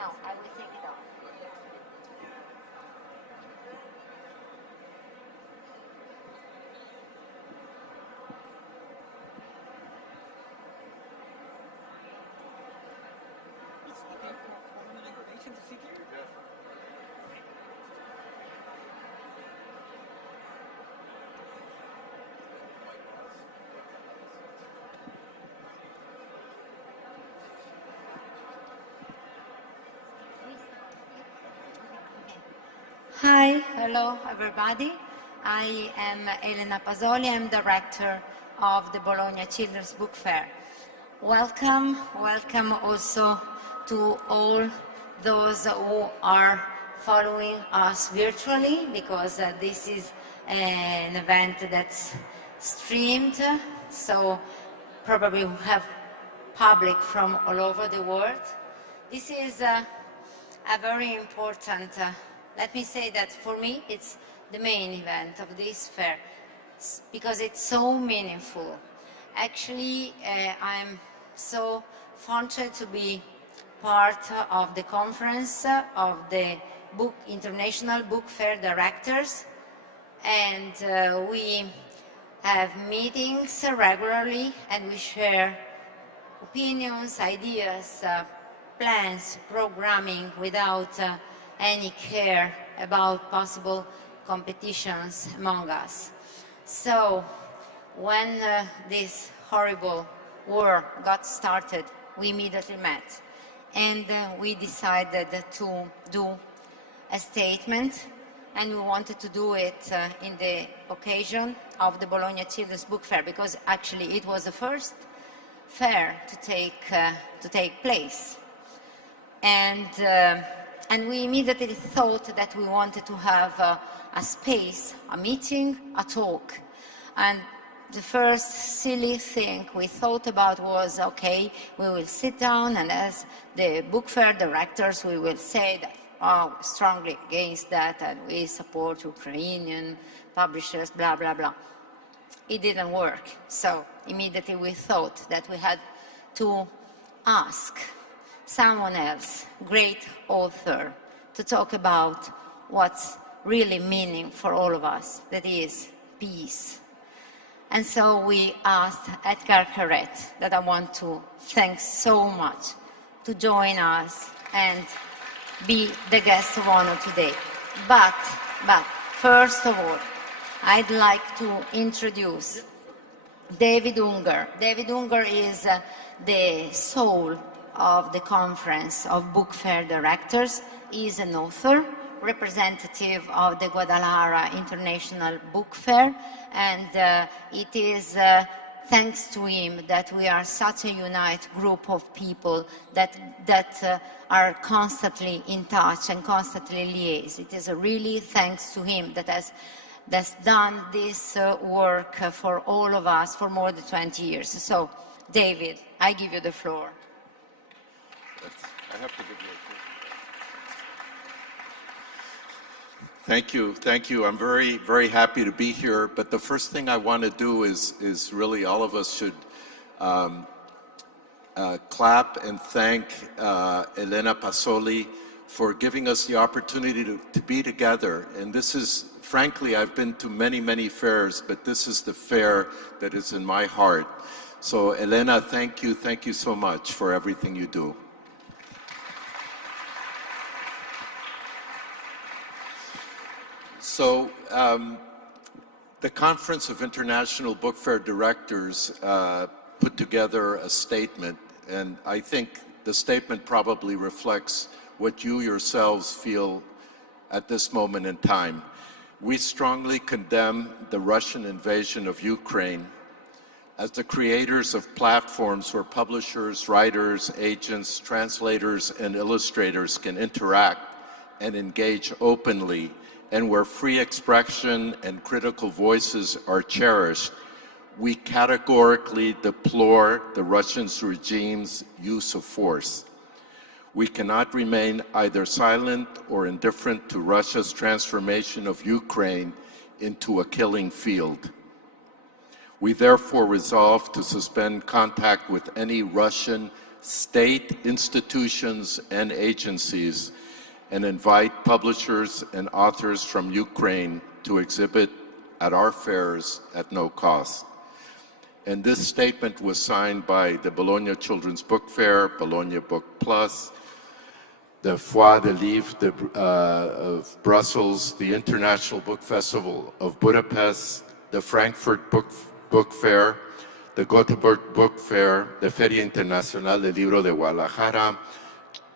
No, I will take it off. It's okay for an invitation to sit here? Hi, hello everybody. I am Elena Pasoli, I'm director of the Bologna Children's Book Fair. Welcome also to all those who are following us virtually, because this is an event that's streamed, so probably we have public from all over the world. This is a very important let me say that for me it's the main event of this fair because it's so meaningful. Actually, I'm so fortunate to be part of the conference of the International Book Fair Directors, and we have meetings regularly and we share opinions, ideas, plans, programming without any care about possible competitions among us. So when this horrible war got started, we immediately met and we decided to do a statement, and we wanted to do it in the occasion of the Bologna Children's Book Fair, because actually it was the first fair to take place. And we immediately thought that we wanted to have a space, a meeting, a talk. And the first silly thing we thought about was, okay, we will sit down and as the book fair directors, we will say that, oh, strongly against that and we support Ukrainian publishers, blah, blah, blah. It didn't work. So immediately we thought that we had to ask someone else, great author, to talk about what's really meaning for all of us, that is peace. And so we asked Etgar Keret'S, that I want to thank so much, to join us and be the guest of honor today. But first of all, I'd like to introduce David Unger. David Unger is the soul of the Conference of Book Fair Directors. He is an author, representative of the Guadalajara International Book Fair, and it is thanks to him that we are such a united group of people that are constantly in touch and constantly liaise. It is really thanks to him that's done this work for all of us for more than 20 years. So, David, I give you the floor. I have to give you a Thank you. I'm very, very happy to be here. But the first thing I want to do is really all of us should clap and thank Elena Pasoli for giving us the opportunity to be together. And this is, frankly, I've been to many, many fairs, but this is the fair that is in my heart. So Elena, thank you so much for everything you do. So the Conference of International Book Fair Directors put together a statement, and I think the statement probably reflects what you yourselves feel at this moment in time. We strongly condemn the Russian invasion of Ukraine. As the creators of platforms where publishers, writers, agents, translators, and illustrators can interact and engage openly, and where free expression and critical voices are cherished, we categorically deplore the Russian regime's use of force. We cannot remain either silent or indifferent to Russia's transformation of Ukraine into a killing field. We therefore resolve to suspend contact with any Russian state institutions and agencies, and invite publishers and authors from Ukraine to exhibit at our fairs at no cost. And this statement was signed by the Bologna Children's Book Fair, Bologna Book Plus, the Foire de Livre of Brussels, the International Book Festival of Budapest, the Frankfurt Book Fair, the Gothenburg Book Fair, the Feria Internacional del Libro de Guadalajara,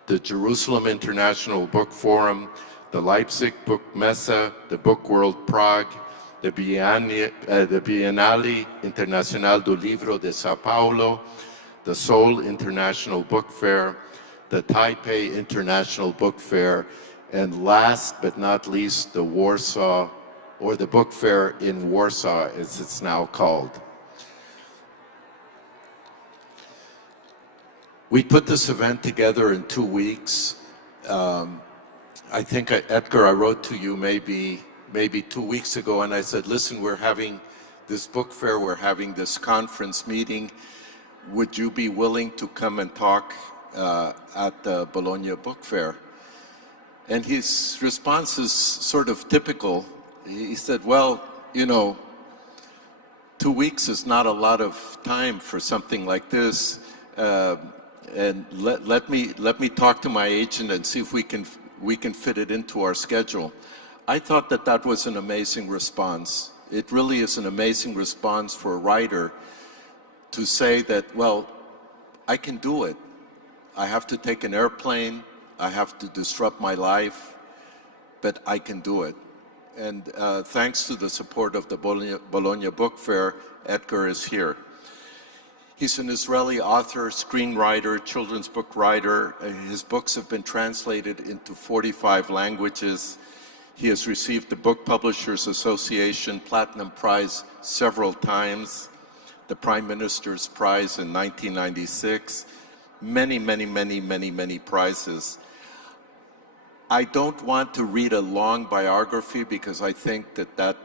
the Jerusalem International Book Forum, the Leipzig Book Messe, the Book World Prague, the Biennale Internacional do Livro de Sao Paulo, the Seoul International Book Fair, the Taipei International Book Fair, and last but not least, the Warsaw, or the Book Fair in Warsaw, as it's now called. We put this event together in 2 weeks. I think, Etgar, I wrote to you maybe 2 weeks ago, and I said, listen, we're having this book fair, we're having this conference meeting. Would you be willing to come and talk at the Bologna Book Fair? And his response is sort of typical. He said, well, you know, 2 weeks is not a lot of time for something like this. And let me talk to my agent and see if we can fit it into our schedule. I thought that that was an amazing response. It really is an amazing response for a writer to say that, well, I can do it. I have to take an airplane, I have to disrupt my life, but I can do it. And thanks to the support of the Bologna Book Fair, Etgar is here. He's an Israeli author, screenwriter, children's book writer. His books have been translated into 45 languages. He has received the Book Publishers Association Platinum Prize several times, the Prime Minister's Prize in 1996, many prizes. I don't want to read a long biography because I think that that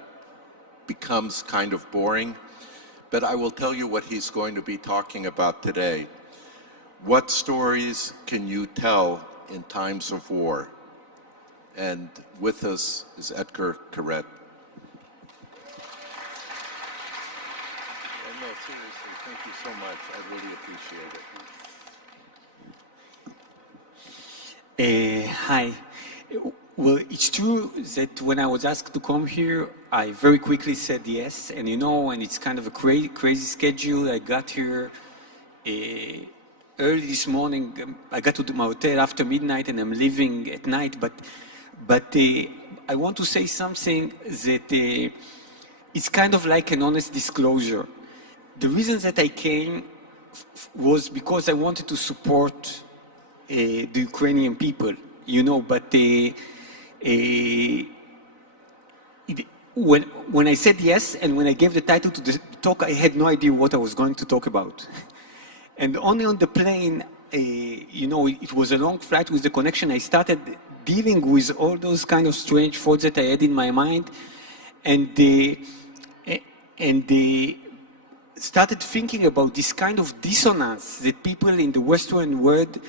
becomes kind of boring. But I will tell you what he's going to be talking about today. What stories can you tell in times of war? And with us is Etgar Keret. Oh, no, seriously, thank you so much. I really appreciate it. Hi. Well, it's true that when I was asked to come here, I very quickly said yes. And you know, and it's kind of a crazy schedule. I got here early this morning. I got to my hotel after midnight, and I'm leaving at night. But I want to say something that it's kind of like an honest disclosure. The reason that I came was because I wanted to support the Ukrainian people, you know, but when I said yes and when I gave the title to the talk, I had no idea what I was going to talk about. And only on the plane, you know, it was a long flight with the connection. I started dealing with all those kind of strange thoughts that I had in my mind, and started thinking about this kind of dissonance that people in the Western world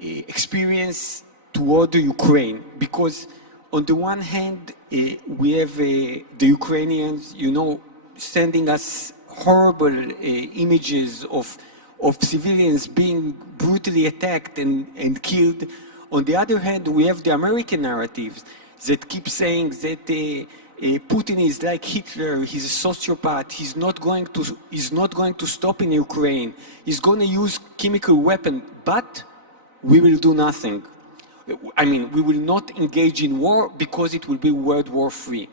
experience toward the Ukraine. Because on the one hand, we have the Ukrainians, you know, sending us horrible images of civilians being brutally attacked and killed. On the other hand, we have the American narratives that keep saying that Putin is like Hitler, he's a sociopath, he's not going to stop in Ukraine, he's going to use chemical weapon, but we will do nothing. I mean, we will not engage in war because it will be World War III.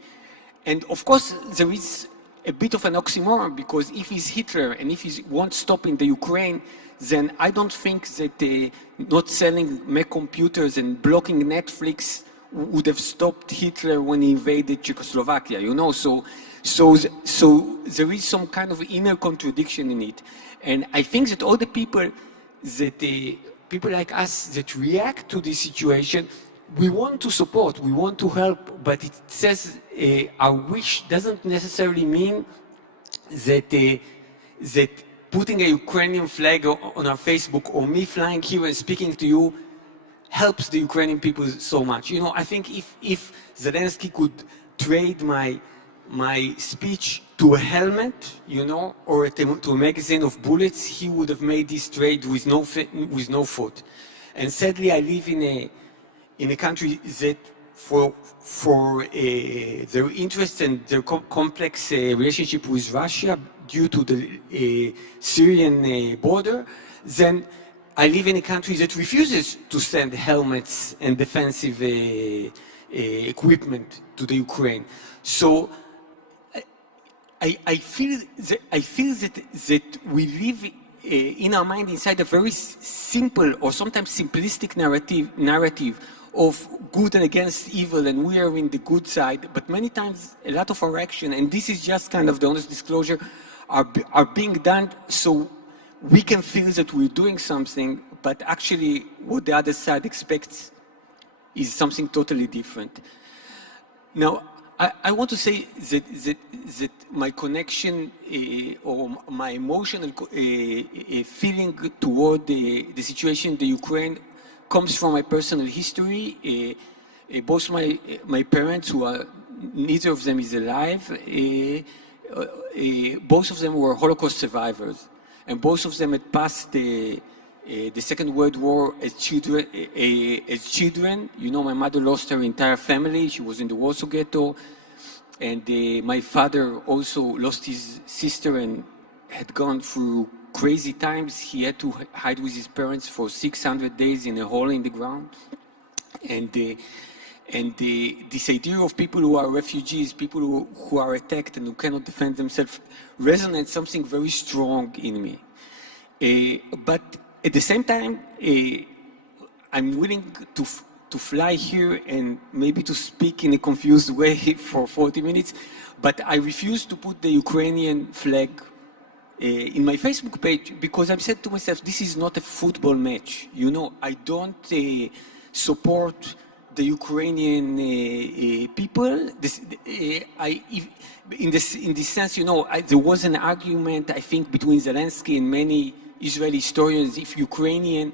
And of course, there is a bit of an oxymoron, because if he's Hitler and if he won't stop in the Ukraine, then I don't think that not selling Mac computers and blocking Netflix would have stopped Hitler when he invaded Czechoslovakia, you know. So there is some kind of inner contradiction in it. And I think that all the people people like us that react to this situation, we want to support, we want to help, but it says our wish doesn't necessarily mean that putting a Ukrainian flag on our Facebook, or me flying here and speaking to you, helps the Ukrainian people so much. You know, I think if Zelensky could trade my speech to a helmet, you know, or to a magazine of bullets, he would have made this trade with no thought. And sadly, I live in a country that, for their interest and their complex relationship with Russia due to the Syrian border, then I live in a country that refuses to send helmets and defensive equipment to the Ukraine. So I feel that we live in our mind inside a very simple or sometimes simplistic narrative of good and against evil, and we are in the good side. But many times, a lot of our action, and this is just kind of the honest disclosure, are being done so we can feel that we're doing something, but actually what the other side expects is something totally different. Now, I want to say that my connection or my emotional feeling toward the situation in the Ukraine comes from my personal history. Both my parents, who are, neither of them is alive, both of them were Holocaust survivors, and both of them had passed the Second World War as children. You know, my mother lost her entire family. She was in the Warsaw Ghetto. And my father also lost his sister and had gone through crazy times. He had to hide with his parents for 600 days in a hole in the ground. And this idea of people who are refugees, people who are attacked and who cannot defend themselves, resonates something very strong in me. But at the same time, I'm willing to fly here and maybe to speak in a confused way for 40 minutes, but I refuse to put the Ukrainian flag in my Facebook page because I've said to myself, this is not a football match. You know, I don't support the Ukrainian people. In this sense, you know, there was an argument, I think, between Zelensky and many Israeli historians if Ukrainian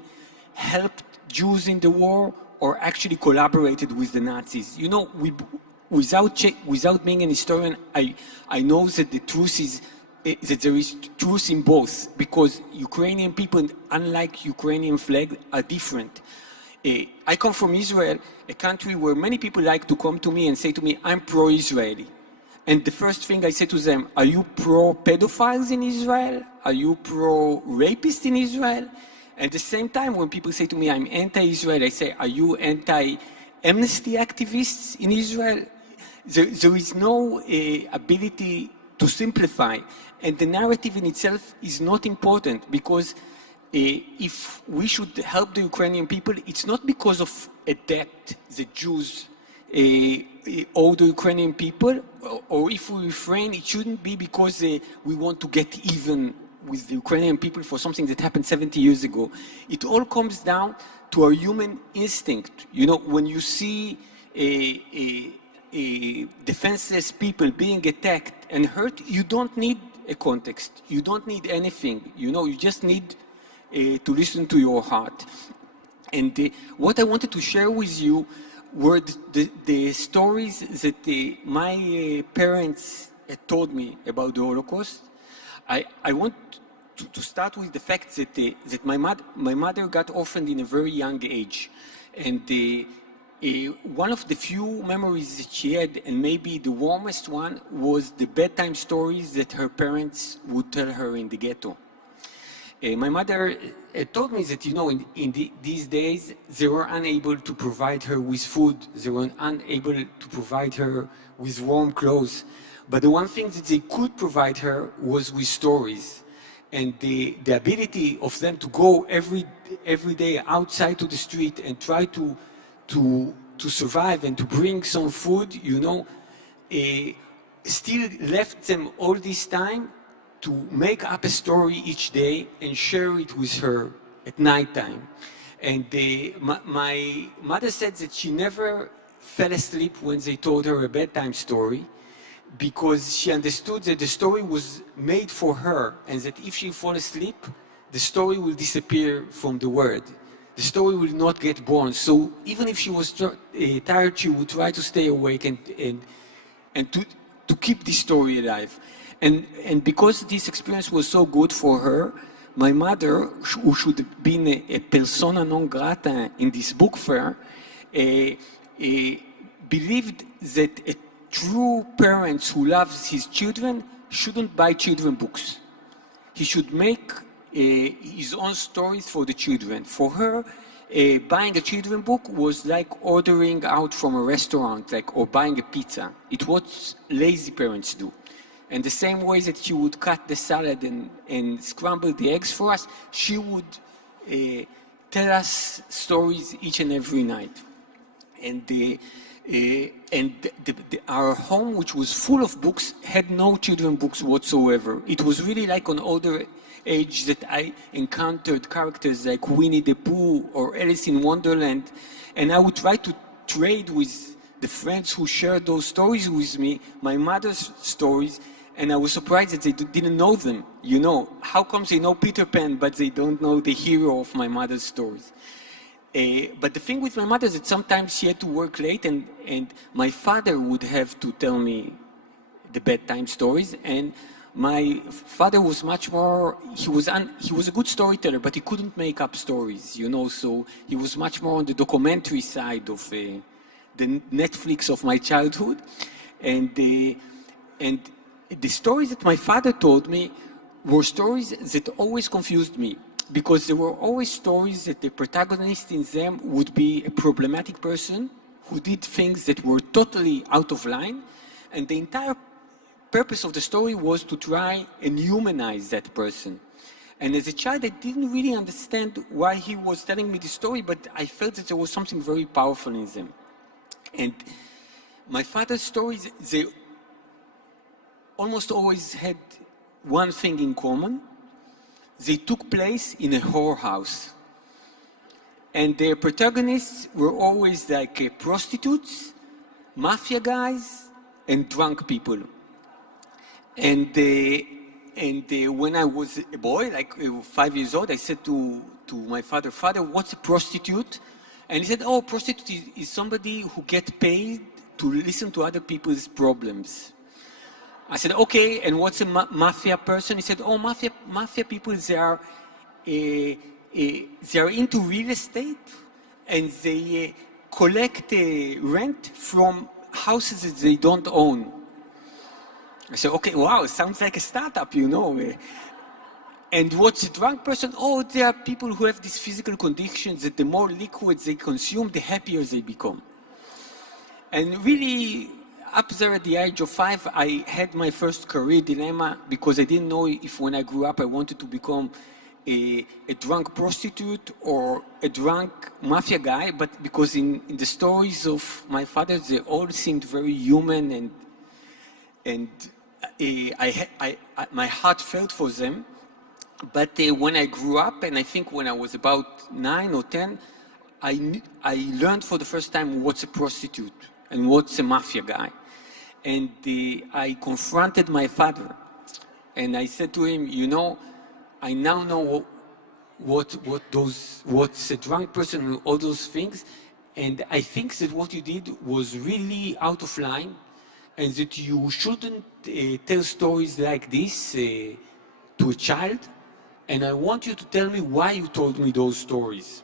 helped Jews in the war or actually collaborated with the Nazis. You know, without being an historian, I know that the truth is that there is truth in both, because Ukrainian people, unlike Ukrainian flag, are different. I come from Israel, a country where many people like to come to me and say to me, I'm pro-Israeli. And the first thing I say to them, are you pro-pedophiles in Israel? Are you pro-rapists in Israel? At the same time, when people say to me, I'm anti-Israel, I say, are you anti-amnesty activists in Israel? There is no ability to simplify. And the narrative in itself is not important, because if we should help the Ukrainian people, it's not because of a debt the Jews owe the Ukrainian people, or if we refrain, it shouldn't be because we want to get even with the Ukrainian people for something that happened 70 years ago. It all comes down to our human instinct. You know, when you see defenseless people being attacked and hurt, you don't need a context. You don't need anything. You know, you just need to listen to your heart. And what I wanted to share with you were the stories that my parents had told me about the Holocaust. I want to start with the fact that my mother got orphaned in a very young age. And one of the few memories that she had, and maybe the warmest one, was the bedtime stories that her parents would tell her in the ghetto. My mother told me that, you know, in these days, they were unable to provide her with food. They were unable to provide her with warm clothes. But the one thing that they could provide her was with stories. And the ability of them to go every day outside to the street and try to survive and to bring some food, you know, still left them all this time to make up a story each day and share it with her at nighttime. And my mother said that she never fell asleep when they told her a bedtime story, because she understood that the story was made for her, and that if she fall asleep, the story will disappear from the world. The story will not get born. So even if she was tired, she would try to stay awake and to keep the story alive. And because this experience was so good for her, my mother, who should have been a persona non grata in this book fair, believed that a true parent who loves his children shouldn't buy children books. He should make his own stories for the children. For her, buying a children book was like ordering out from a restaurant, or buying a pizza. It's what lazy parents do. And the same way that she would cut the salad and scramble the eggs for us, she would tell us stories each and every night. Our home, which was full of books, had no children books whatsoever. It was really like an older age that I encountered characters like Winnie the Pooh or Alice in Wonderland, and I would try to trade with the friends who shared those stories with me, my mother's stories, and I was surprised that they didn't know them. You know, how come they know Peter Pan, but they don't know the hero of my mother's stories? But the thing with my mother is that sometimes she had to work late, and my father would have to tell me the bedtime stories, and my father was much more, he was a good storyteller, but he couldn't make up stories, you know, so he was much more on the documentary side of the Netflix of my childhood. And the stories that my father told me were stories that always confused me, because there were always stories that the protagonist in them would be a problematic person who did things that were totally out of line, and the entire purpose of the story was to try and humanize that person. And as a child, I didn't really understand why he was telling me the story, but I felt that there was something very powerful in them. And my father's stories, they almost always had one thing in common. They took place in a whorehouse. And their protagonists were always like prostitutes, mafia guys, and drunk people. And when I was a boy, like 5 years old, I said to my father, "Father, what's a prostitute?" And he said, "Oh, prostitute is somebody who gets paid to listen to other people's problems." I said, "Okay, and what's a mafia person?" He said, "Oh, mafia people, they are into real estate, and they collect rent from houses that they don't own." I said, "Okay, wow, sounds like a startup, you know." And what's a drunk person? Oh, there are people who have these physical conditions that the more liquids they consume, the happier they become. And really, up there at the age of 5, I had my first career dilemma, because I didn't know if when I grew up I wanted to become a drunk prostitute or a drunk mafia guy, but because in the stories of my father, they all seemed very human, and my heart felt for them. But when I grew up, and I think when I was about 9 or 10, I learned for the first time what's a prostitute and what's a mafia guy. And I confronted my father, and I said to him, "You know, I now know what's a drunk person and all those things, and I think that what you did was really out of line, and that you shouldn't tell stories like this to a child, and I want you to tell me why you told me those stories."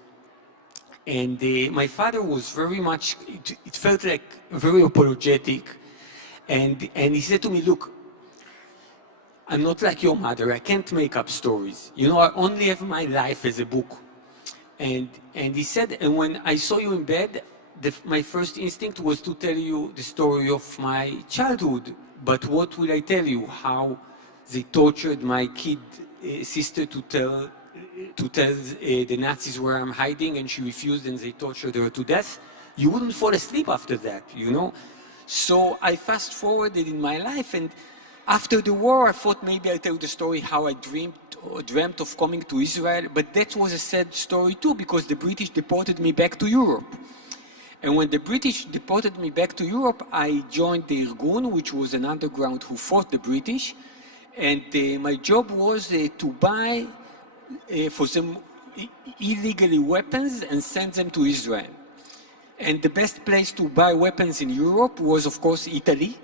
And my father was very much, it felt like very apologetic, and he said to me, "Look, I'm not like your mother, I can't make up stories. You know, I only have my life as a book." And he said, "And when I saw you in bed, my first instinct was to tell you the story of my childhood. But what will I tell you? How they tortured my sister to tell the Nazis where I'm hiding, and she refused, and they tortured her to death. You wouldn't fall asleep after that, you know." So I fast forwarded in my life, and after the war, I thought maybe I'll tell you the story how I dreamt of coming to Israel, but that was a sad story too, because the British deported me back to Europe. And when the British deported me back to Europe, I joined the Irgun, which was an underground who fought the British. And my job was to buy for them illegally weapons and send them to Israel. And the best place to buy weapons in Europe was, of course, Italy.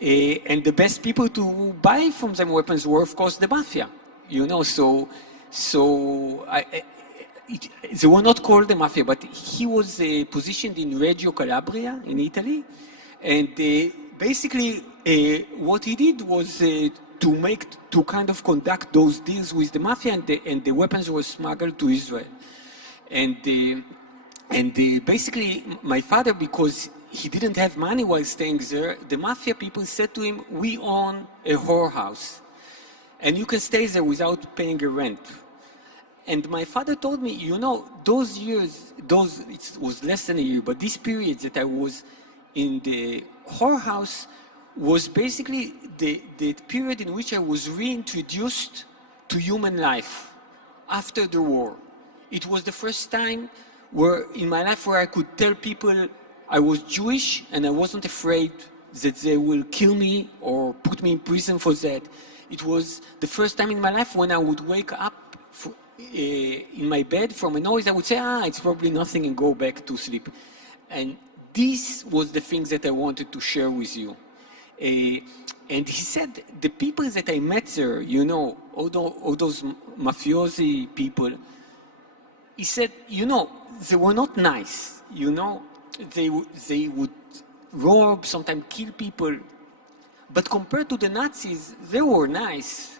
And the best people to buy from them weapons were, of course, the mafia. You know, they were not called the mafia, but he was positioned in Reggio Calabria in Italy. And basically, what he did was to kind of conduct those deals with the mafia, and the weapons were smuggled to Israel. And basically, my father, because he didn't have money while staying there, the mafia people said to him, "We own a whorehouse, and you can stay there without paying a rent." And my father told me, you know, those years, it was less than a year, but this period that I was in the whorehouse was basically the period in which I was reintroduced to human life after the war. It was the first time in my life where I could tell people I was Jewish and I wasn't afraid that they will kill me or put me in prison for that. It was the first time in my life when I would wake up in my bed from a noise. I would say, it's probably nothing, and go back to sleep. And this was the things that I wanted to share with you. And he said, the people that I met there, you know, all those mafiosi people, he said, you know, they were not nice, you know. They would rob, sometimes kill people. But compared to the Nazis, they were nice.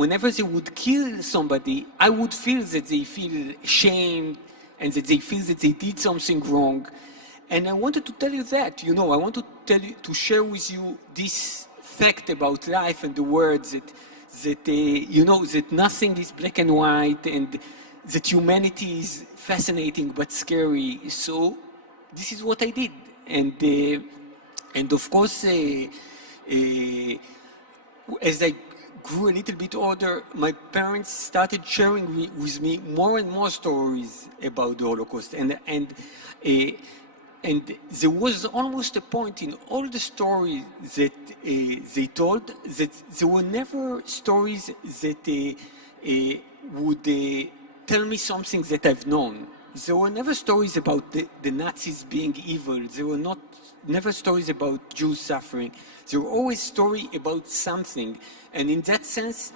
Whenever they would kill somebody, I would feel that they feel ashamed and that they feel that they did something wrong. And I wanted to tell you that, you know, I want to share with you this fact about life and the words that you know, that nothing is black and white, and that humanity is fascinating but scary. So this is what I did. And of course, as I grew a little bit older, my parents started sharing with me more and more stories about the Holocaust. And there was almost a point in all the stories that they told that there were never stories that would tell me something that I've known. There were never stories about the Nazis being evil. There were never stories about Jews suffering. There were always stories about something. And in that sense,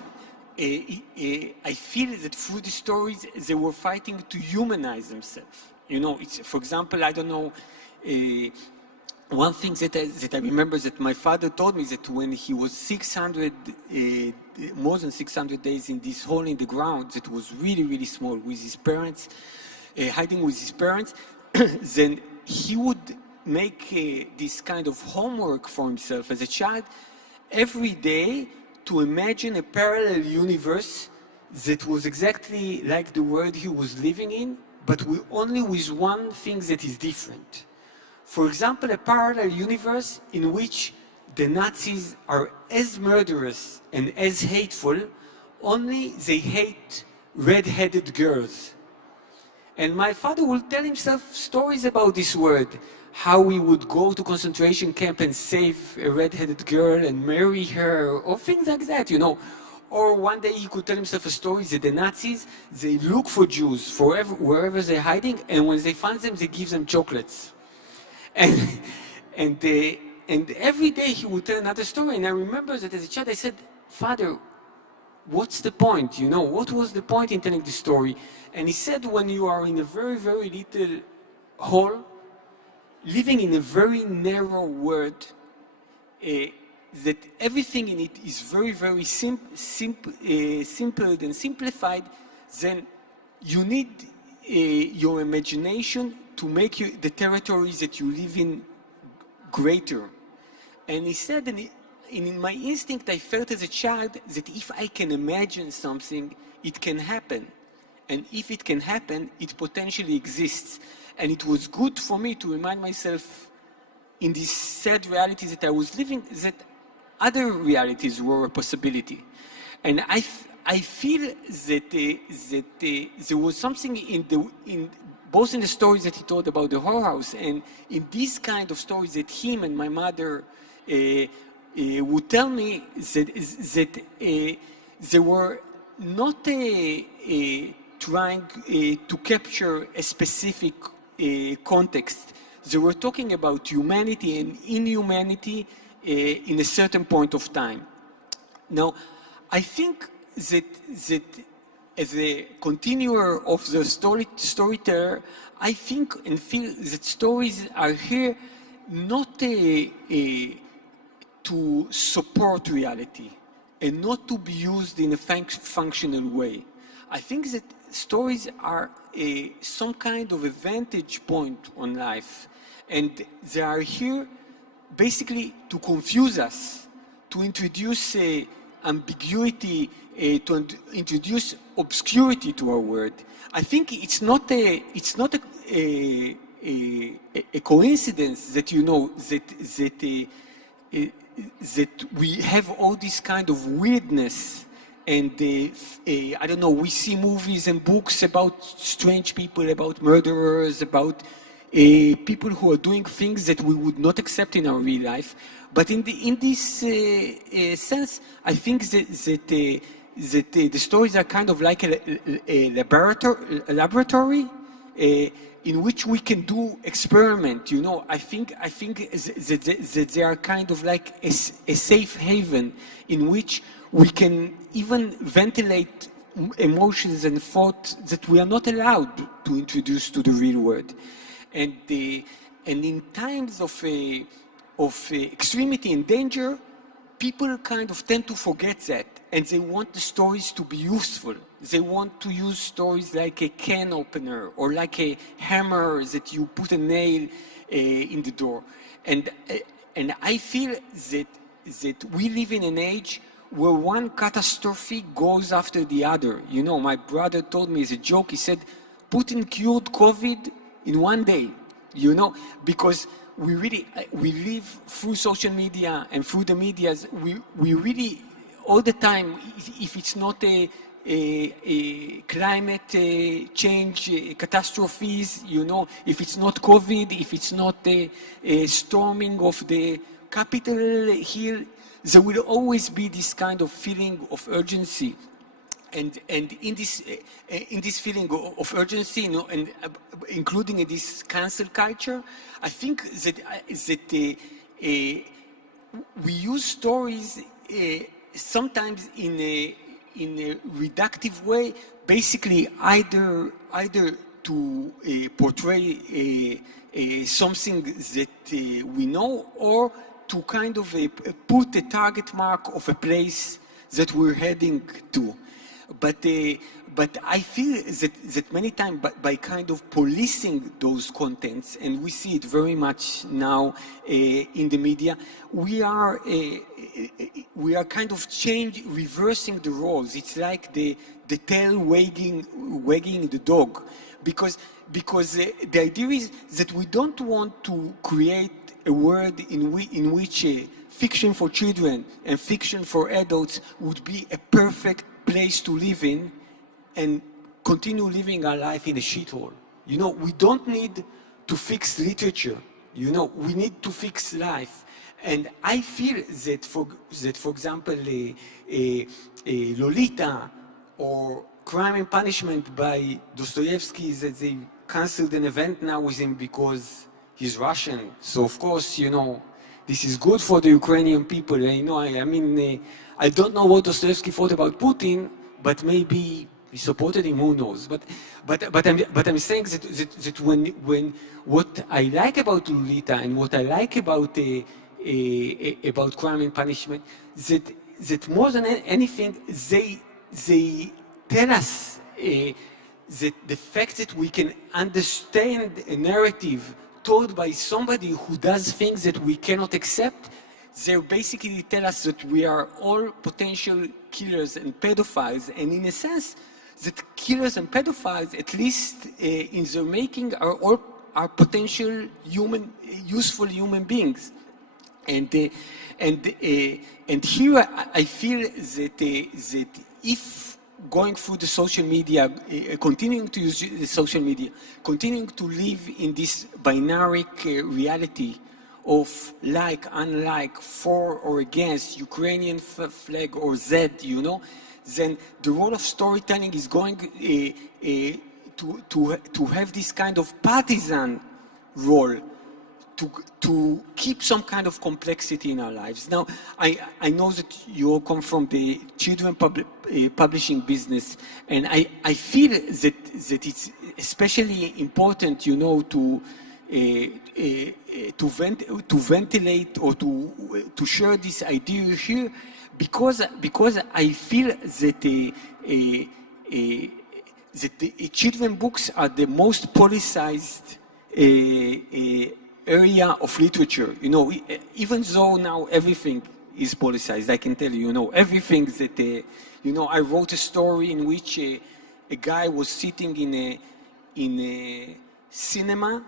I feel that through the stories, they were fighting to humanize themselves. You know, for example, I don't know, one thing that I remember that my father told me, that when he was more than 600 days in this hole in the ground that was really, really small with his parents, hiding with his parents, then he would make this kind of homework for himself as a child every day to imagine a parallel universe that was exactly like the world he was living in, but only with one thing that is different. For example, a parallel universe in which the Nazis are as murderous and as hateful, only they hate red-headed girls. And my father will tell himself stories about this world, how he would go to concentration camp and save a red-headed girl and marry her, or things like that, you know. Or one day he could tell himself a story that the Nazis, they look for Jews wherever they're hiding, and when they find them, they give them chocolates. And every day he would tell another story, and I remember that as a child I said, "Father, what's the point? You know, what was the point in telling this story?" And he said, when you are in a very, very little hole, living in a very narrow world, that everything in it is very, very simple and simplified, then you need your imagination to make the territories that you live in greater. And he said, and in my instinct, I felt as a child that if I can imagine something, it can happen. And if it can happen, it potentially exists. And it was good for me to remind myself in this sad reality that I was living, that other realities were a possibility. And I feel that there was something in both in the stories that he told about the whorehouse and in these kind of stories that him and my mother would tell me that they were not trying to capture a specific context. They were talking about humanity and inhumanity in a certain point of time. Now, I think that as a continuer of the storyteller, I think and feel that stories are here not to support reality and not to be used in a functional way. I think that stories are some kind of a vantage point on life, and they are here basically to confuse us, to introduce ambiguity, to introduce obscurity to our world. I think it's not a coincidence that that we have all this kind of weirdness, and I don't know. We see movies and books about strange people, about murderers, about people who are doing things that we would not accept in our real life. But in this sense, I think that the stories are kind of like a laboratory in which we can do experiment. I think that they are kind of like a safe haven in which we can even ventilate emotions and thoughts that we are not allowed to introduce to the real world. And in times of extremity and danger, people kind of tend to forget that, and they want the stories to be useful. They want to use stories like a can opener or like a hammer that you put a nail in the door. And I feel that we live in an age where one catastrophe goes after the other. My brother told me as a joke, he said, Putin cured COVID in one day, because we live through social media and through the medias. We really, all the time, if it's not a climate change catastrophes, if it's not COVID, if it's not a storming of the Capitol Hill, there will always be this kind of feeling of urgency. And in this feeling of urgency, and including in this cancel culture, I think that we use stories sometimes in a reductive way, basically either to portray something that we know, or to kind of put a target mark of a place that we're heading to. But I feel that many times by kind of policing those contents, and we see it very much now in the media, we are kind of reversing the roles. It's like the tail wagging the dog, because the idea is that we don't want to create a world in which fiction for children and fiction for adults would be a perfect place to live in and continue living our life in a shithole. We don't need to fix literature. We need to fix life. And I feel that, for example, Lolita or Crime and Punishment by Dostoevsky, that they cancelled an event now with him because he's Russian. So of course, this is good for the Ukrainian people. I don't know what Dostoevsky thought about Putin, but maybe he supported him. Who knows? But I'm saying that when what I like about Lolita and what I like about Crime and Punishment, that more than anything, they tell us that the fact that we can understand a narrative told by somebody who does things that we cannot accept, they basically tell us that we are all potential killers and pedophiles, and in a sense, that killers and pedophiles, at least in their making, are potential useful human beings. And here I feel that if going through the social media, continuing to use the social media, continuing to live in this binary reality of like, unlike, for or against, Ukrainian flag or Z, you know, then the role of storytelling is going to have this kind of partisan role to keep some kind of complexity in our lives. Now, I know that you all come from the children publishing business, and I feel that it's especially important, you know, to ventilate or to share this idea here, because I feel that the children books are the most politicized area of literature. You know, even though now everything is politicized, I can tell you, you know, everything that, you know, I wrote a story in which a guy was sitting in a cinema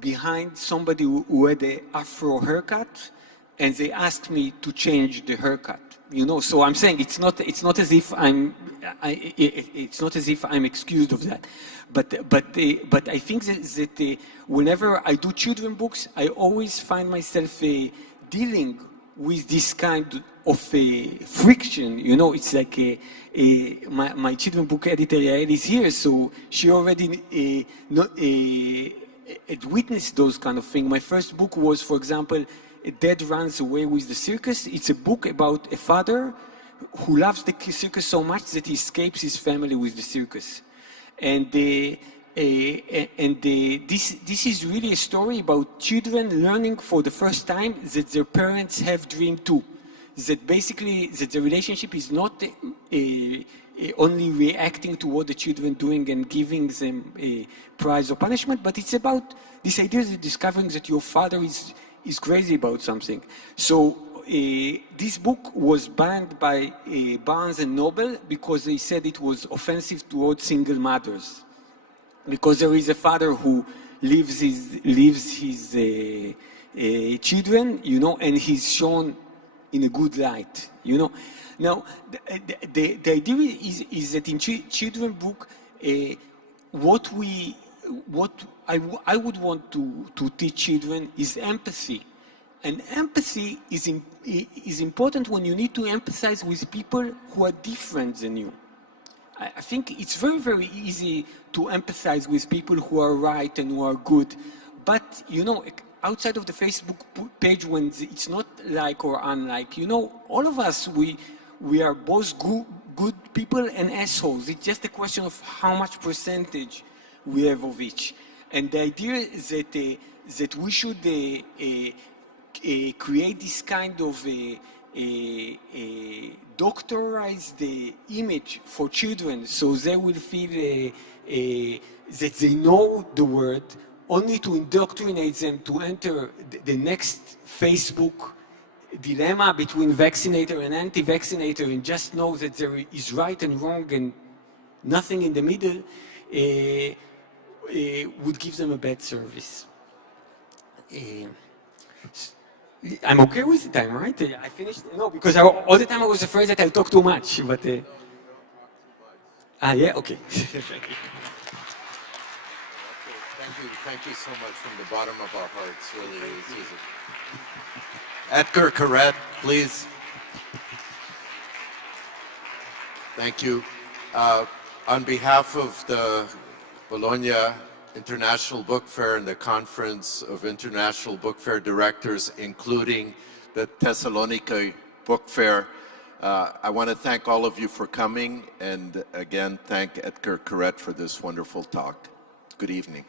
behind somebody who had an afro haircut, and they asked me to change the haircut. You know, so I'm saying it's not as if I'm excused of that, but I think that whenever I do children books, I always find myself dealing with this kind of friction. You know, it's like my children book editor Yael is here, so she already had witnessed those kind of things. My first book was, for example, A Dad Runs Away with the Circus. It's a book about a father who loves the circus so much that he escapes his family with the circus. And this is really a story about children learning for the first time that their parents have dream too. That basically, that the relationship is not only reacting to what the children doing and giving them a prize or punishment, but it's about this idea of discovering that your father is crazy about something. So this book was banned by Barnes and Noble because they said it was offensive towards single mothers. Because there is a father who leaves his children, you know, and he's shown in a good light, you know. Now, the idea is that in children book, what I would want to teach children is empathy. And empathy is important when you need to empathize with people who are different than you. I think it's very, very easy to empathize with people who are right and who are good. But, you know, outside of the Facebook page, when it's not like or unlike, you know, all of us, we are both good people and assholes. It's just a question of how much percentage we have of each. And the idea is that we should create this kind of doctorized image for children, so they will feel that they know the word, only to indoctrinate them to enter the next Facebook dilemma between vaccinator and anti-vaccinator, and just know that there is right and wrong and nothing in the middle, would give them a bad service. I'm okay with the time, right? I finished? No, because all the time I was afraid that I'll talk too much, but... yeah, okay. Thank you. Thank you so much from the bottom of our hearts, really. Etgar Keret, please. Thank you. On behalf of the Bologna International Book Fair and the Conference of International Book Fair Directors, including the Thessaloniki Book Fair, I want to thank all of you for coming, and again, thank Etgar Keret for this wonderful talk. Good evening.